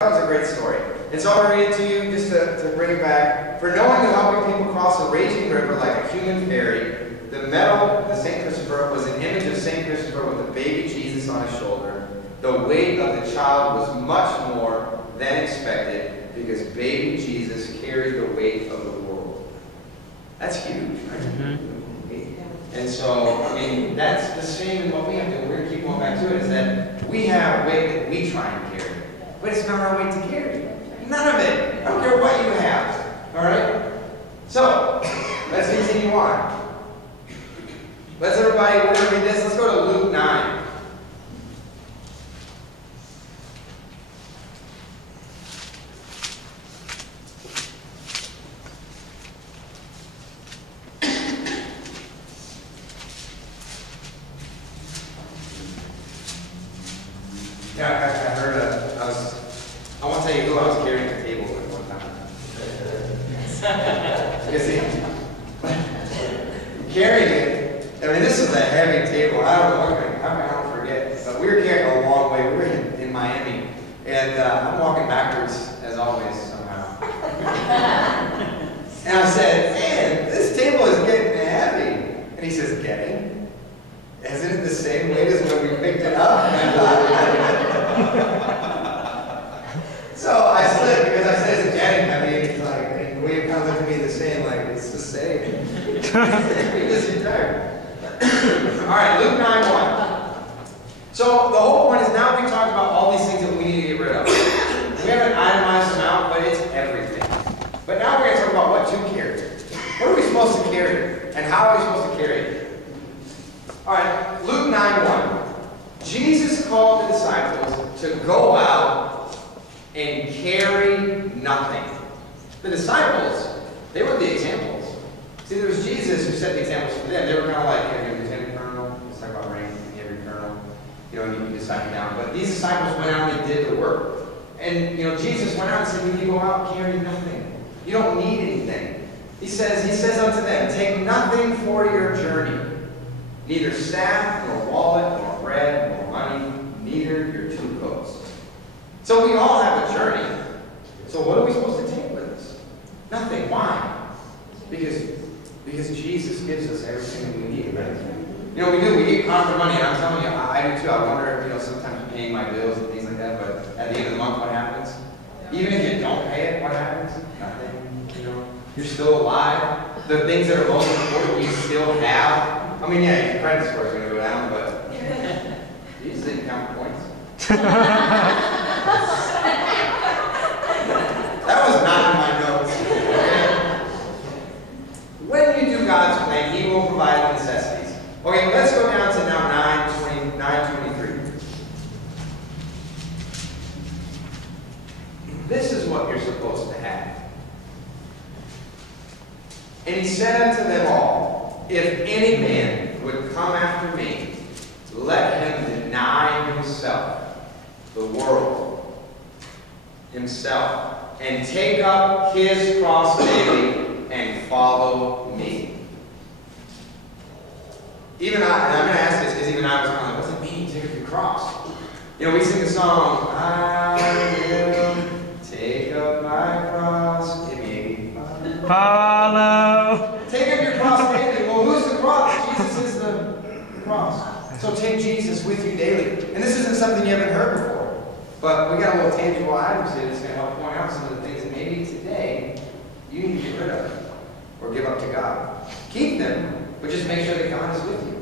That was a great story. And so I'm going to read it to you just to bring it back. For knowing and helping people cross a raging river like a human ferry, the medal, the St. Christopher, was an image of St. Christopher with the baby Jesus on his shoulder. The weight of the child was much more than expected because baby Jesus carried the weight of the world. That's huge, right? Mm-hmm. And so, I mean, that's the same in what we have to do. We're going to keep going back to it, is that we have weight that we try and carry. But it's not our weight to carry. None of it. I don't care what you have. Alright? So, let's continue on. Let's everybody, we're going to read this. Let's go to Luke 9. Yeah, I heard I won't tell you who I was carrying the table with one time. Because carrying it, I mean, this is a heavy table. I don't know, I don't forget. But we were carrying a long way. We were in Miami. And I'm walking backwards, as always, somehow. And I said, man, this table is getting heavy. And he says, getting? Isn't it the same weight as when we picked it up? So I slid because I said it's getting heavy. He's like, and the way it comes to me the same, like it's the same. This entire. All right, Luke 9:1. So the whole point is now we talked about all these things that we need to get rid of. We have an itemized amount, but it's everything. But now we're going to talk about what to carry. What are we supposed to carry, and how are we supposed to carry it? All right, Luke 9:1. Jesus called the disciples to go out and carry nothing. The disciples, they were the examples. See, there was Jesus who set the examples for them. They were kind of like, you have your lieutenant colonel, let's talk about rank, you have your colonel, you know, and you decide down. But these disciples went out and they did the work. And, you know, Jesus went out and said, when you go out, carry nothing. You don't need anything. He says unto them, take nothing for your journey. Neither staff, nor wallet, nor bread, nor money, neither your two coats. So we all have a journey. So what are we supposed to take with us? Nothing. Why? Because Jesus gives us everything that we need. Right? You know, we get conquer money, and I'm telling you, I do too. I wonder if, you know, sometimes paying my bills and things like that, but at the end of the month, what happens? Even if you don't pay it, what happens? Nothing. You know, you're still alive. The things that are most important, you still have. I mean, yeah, your credit score is going to go down, but you just didn't count points. That was not in my notes. Okay? When you do God's plan, He will provide the necessities. Okay, let's go down to now 9:23. This is what you're supposed to have. And He said unto them all, if any man would come after me, let him deny himself, the world, himself, and take up his cross daily and follow me. Even I, and I'm going to ask this because even I was kind of like, what does it mean, take up your cross? You know, we sing the song, I will take up my cross, follow. Take up your cross daily. Well, who's the cross? Jesus is the cross. So take Jesus with you daily. And this isn't something you haven't heard before. But we got a little tangible items here that's going to help point out some of the things that maybe today you need to get rid of or give up to God. Keep them, but just make sure that God is with you.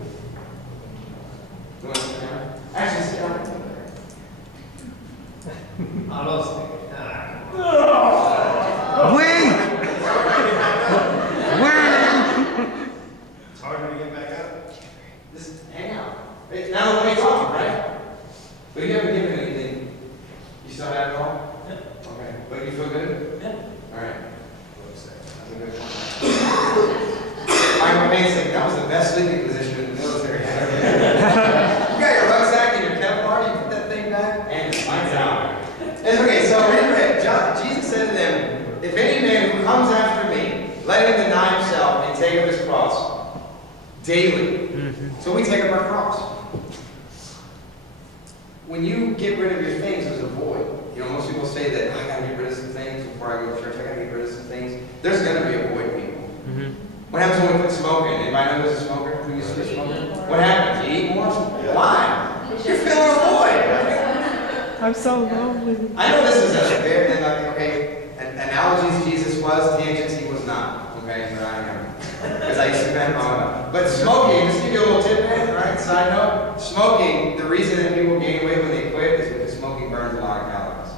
You want to sit down? Actually, sit down. Almost. Wait! It's harder to get back up. Just hang out. Hey, now the way talking, right? But you haven't given anything. You still have it all? Yeah. Okay. But you feel good? Yeah. Alright. That's a good one. My mate's like, that was the best sleeping position in the military I've ever had. You got your rucksack and your Kevlar, you put that thing back, and your lights out. It's okay, so anyway, Jesus said to them, if any man who comes after me, let him deny himself and take up his cross daily. So we take up our cross. When you get rid of your things, there's a void. You know, most people say that I gotta get rid of some things before I go to church. I gotta get rid of some things. There's gonna be a void, people. What happens when we quit smoking? Anybody know who's a smoker? Who used to be smoking? What happens? You eat more? Why? You're feeling a void. I'm so lonely. I know this is a very, okay, analogies Jesus was, tangents he was not. Okay, but I am. Because I used to spend on. But smoking, just to give you a little tidbit, right? Side note, smoking, the reason that people gain weight when they quit is because smoking burns a lot of calories.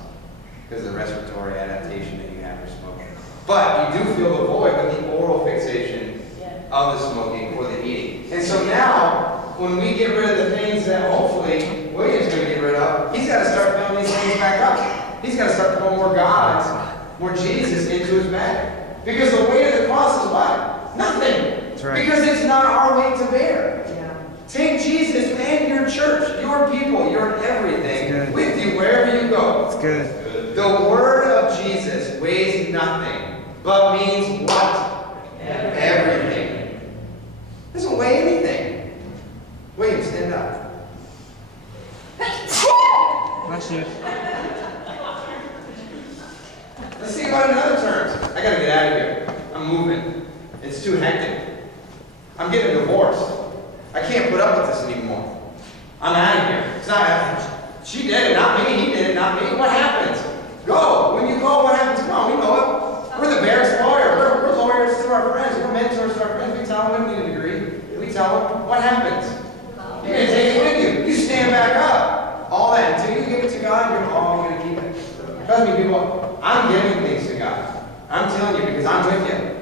Because of the respiratory adaptation that you have for smoking. But you do feel the void with the oral fixation of the smoking or the eating. And so now, when we get rid of the things that hopefully William's going to get rid of, he's got to start filling these things back up. He's got to start pulling more God, more Jesus into his bag. Because the weight of the cross is what? Nothing. That's right. Because it's not our weight to bear. Take Jesus and your church, your people, your everything with you wherever you go. It's good. The word of Jesus weighs nothing, but means what? Everything. Doesn't weigh anything. William, stand up. Bless you. Let's think about it in other terms. I gotta get out of here. I'm moving. It's too hectic. I'm getting divorced. I can't put up with this anymore. I'm out of here. It's not. She did it, not me. He did it, not me. What happens? Go. When you go, what happens? Come on, we know it. We're the Bears lawyer. We're lawyers to our friends. We're mentors to our friends. We tell them we need a degree. We tell them what happens. You're going to take it with you. You stand back up. All that until you give it to God. You're all going to keep it. Trust me, people. I'm giving things to God. I'm telling you because I'm with you.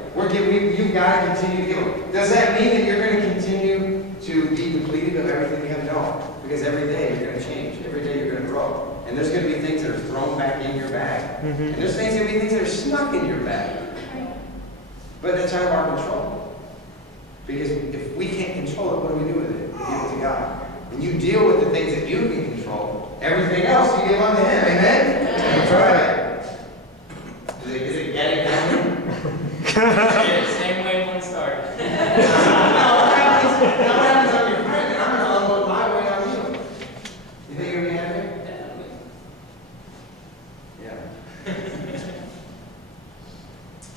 You've got to continue to give them. Does that mean that you're going to continue to be depleted of everything you have? No. Because every day you're going to change. Every day you're going to grow. And there's going to be things that are thrown back in your bag. And there's going to be things that are snuck in your bag. But that's out of our control. Because if we can't control it, what do we do with it? We give it to God. And you deal with the things that you can control. Everything else you give unto Him. Amen? That's right. Is it getting happening? Same way when it started. Now what happens on your friend, and I'm going to unload my way on you. You think you're going to be happy? Yeah.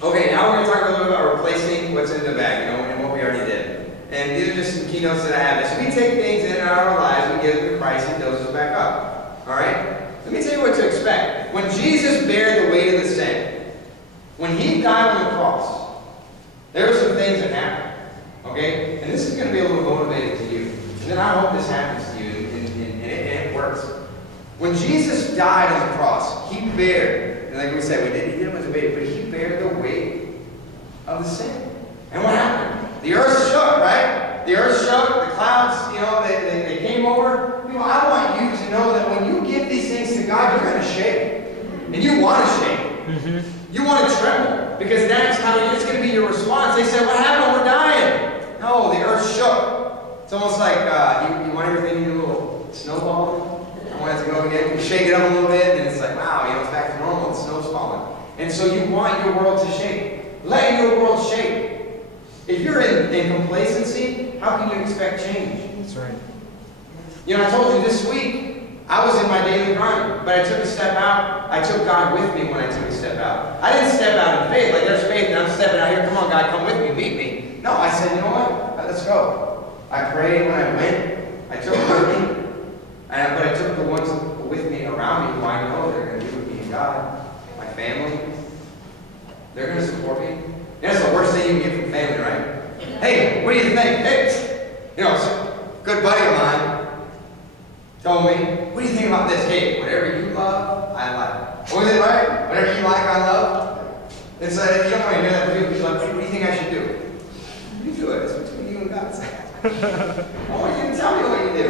Okay, now we're going to talk a little bit about replacing what's in the bag, and what we already did. And these are just some keynotes that I have. So we take things in our lives, we give them to Christ, and doses back up. All right? Let me tell you what to expect. When Jesus bared the weight of the sin, when He died on the cross, there were some things that happened. Okay? And this is going to be a little motivating to you. And then I hope this happens to you, and it works. When Jesus died on the cross, He bared, and like we said, He didn't have to bear, but He bared the weight of the sin. And what happened? The earth shook, right? The earth shook, the clouds, they came over. You know, I want you to know that when you give these things to God, you're going to shake. And you want to shake. You want to tremble. Because that's how it's going to be your response. They said, what happened? We're dying. No, the earth shook. It's almost like you want everything in a little snowball. I want it to go again. You shake it up a little bit, and it's like, wow, it's back to normal. The snow's falling. And so you want your world to shake. Let your world shake. If you're in complacency, how can you expect change? That's right. You know, I told you this week, I was in my daily grind, but I took a step out. I took God with me when I took a step out. I didn't step out in faith, like there's faith, and I'm stepping out here. Come on, God, come with me, meet me. No, I said, you know what? Let's go. I prayed when I went. I took it with me. But I took the ones with me around me who I know they're going to be with me in God. My family. They're going to support me. That's the worst thing you can get from family, right? Hey, what do you think? Hey, a good buddy of mine told me, what do you think about this? Hey, whatever you love, I like. Was it right? Whatever you like, I love. And so if you don't want to hear that from people, he's like, what do you think I should do? You do it. It's between you and God. I want you to tell me what you do.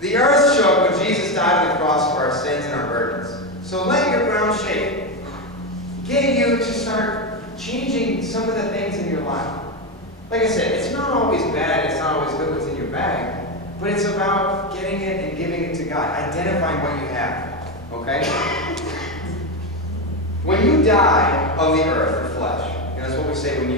The earth shook when Jesus died on the cross for our sins and our burdens. So let your ground shake. Get you to start changing some of the things in your life. Like I said, it's not always bad, it's not always good what's in your bag, but it's about getting it and giving it to God, identifying what you have. Okay? When you die of the earth, the flesh, and that's what we say when